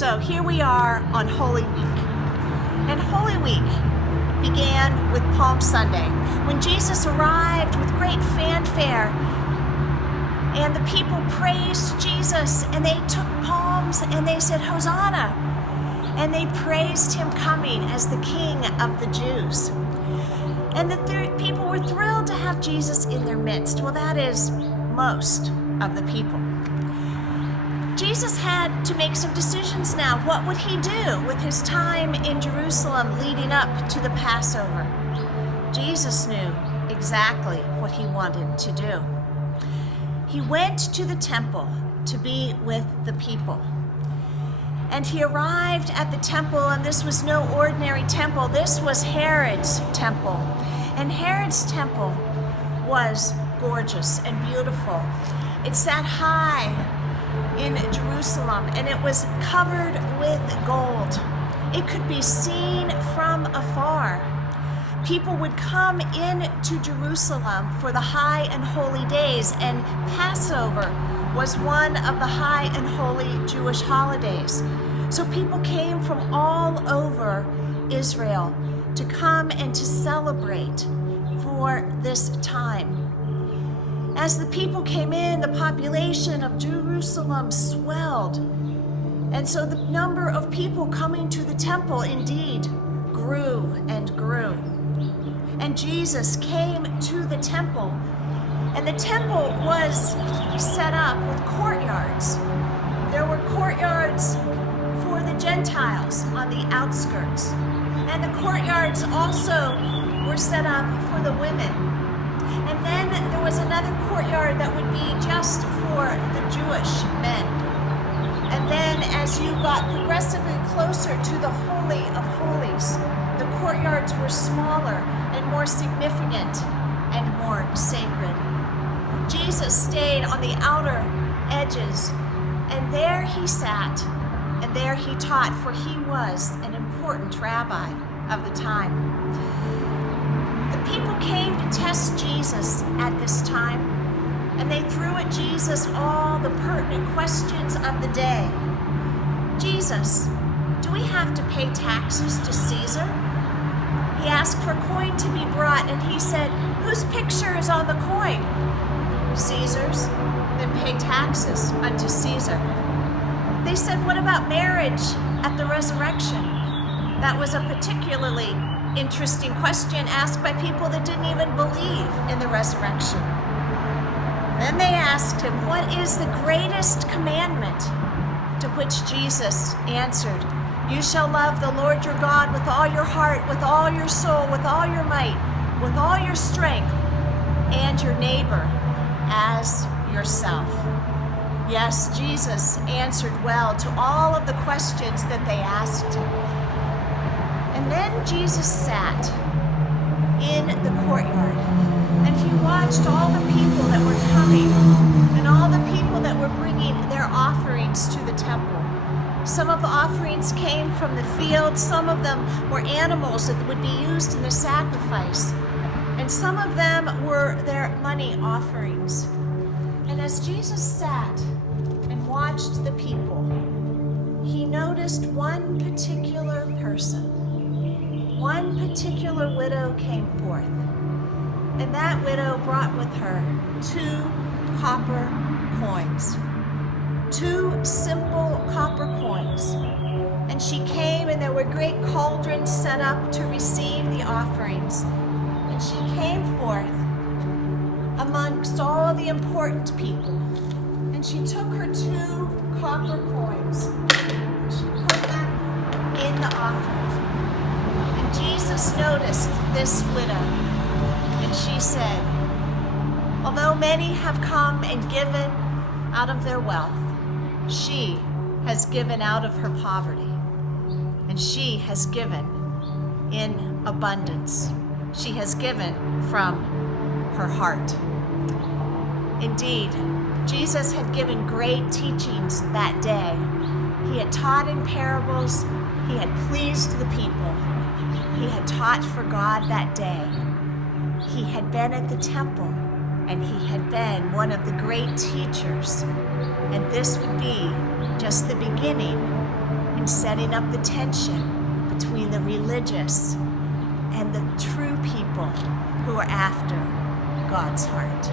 So here we are on Holy Week. And Holy Week began with Palm Sunday, when Jesus arrived with great fanfare, and the people praised Jesus, and they took palms and they said, Hosanna, and they praised him coming as the King of the Jews. And the people were thrilled to have Jesus in their midst. Well, that is most of the people. Jesus had to make some decisions now. What would he do with his time in Jerusalem leading up to the Passover? Jesus knew exactly what he wanted to do. He went to the temple to be with the people. And he arrived at the temple, and this was no ordinary temple. This was Herod's temple. And Herod's temple was gorgeous and beautiful. It sat high in Jerusalem, and it was covered with gold. It could be seen from afar. People would come into Jerusalem for the high and holy days, and Passover was one of the high and holy Jewish holidays. So people came from all over Israel to come and to celebrate for this time. As the people came in, the population of Jerusalem swelled. And so the number of people coming to the temple indeed grew and grew. And Jesus came to the temple, and the temple was set up with courtyards. There were courtyards for the Gentiles on the outskirts, and the courtyards also were set up for the women. And then there was another courtyard that would be just for the Jewish men. And then as you got progressively closer to the Holy of Holies, the courtyards were smaller and more significant and more sacred. Jesus stayed on the outer edges, and there he sat, and there he taught, for he was an important rabbi of the time. The people came to test Jesus at this time, and they threw at Jesus all the pertinent questions of the day. Jesus, do we have to pay taxes to Caesar? He asked for a coin to be brought, and he said, whose picture is on the coin? Caesar's. Then pay taxes unto Caesar. They said, what about marriage at the resurrection? That was a particularly interesting question asked by people that didn't even believe in the resurrection. Then they asked him, what is the greatest commandment? To which Jesus answered, you shall love the Lord your God with all your heart, with all your soul, with all your might, with all your strength, and your neighbor as yourself. Yes, Jesus answered well to all of the questions that they asked him. And then Jesus sat in the courtyard, and he watched all the people that were coming and all the people that were bringing their offerings to the temple. Some of the offerings came from the field, some of them were animals that would be used in the sacrifice, and some of them were their money offerings. And as Jesus sat and watched the people, he noticed one particular person. One particular widow came forth, and that widow brought with her 2 copper coins, 2 simple copper coins. And she came, and there were great cauldrons set up to receive the offerings. And she came forth amongst all the important people, and she took her 2 copper coins. She put them in the offering. Jesus noticed this widow, and she said, although many have come and given out of their wealth, she has given out of her poverty, and she has given in abundance. She has given from her heart. Indeed, Jesus had given great teachings that day. He had taught in parables. He had pleased the people. He had taught for God that day. He had been at the temple, and he had been one of the great teachers. And this would be just the beginning setting up the tension between the religious and the true people who are after God's heart.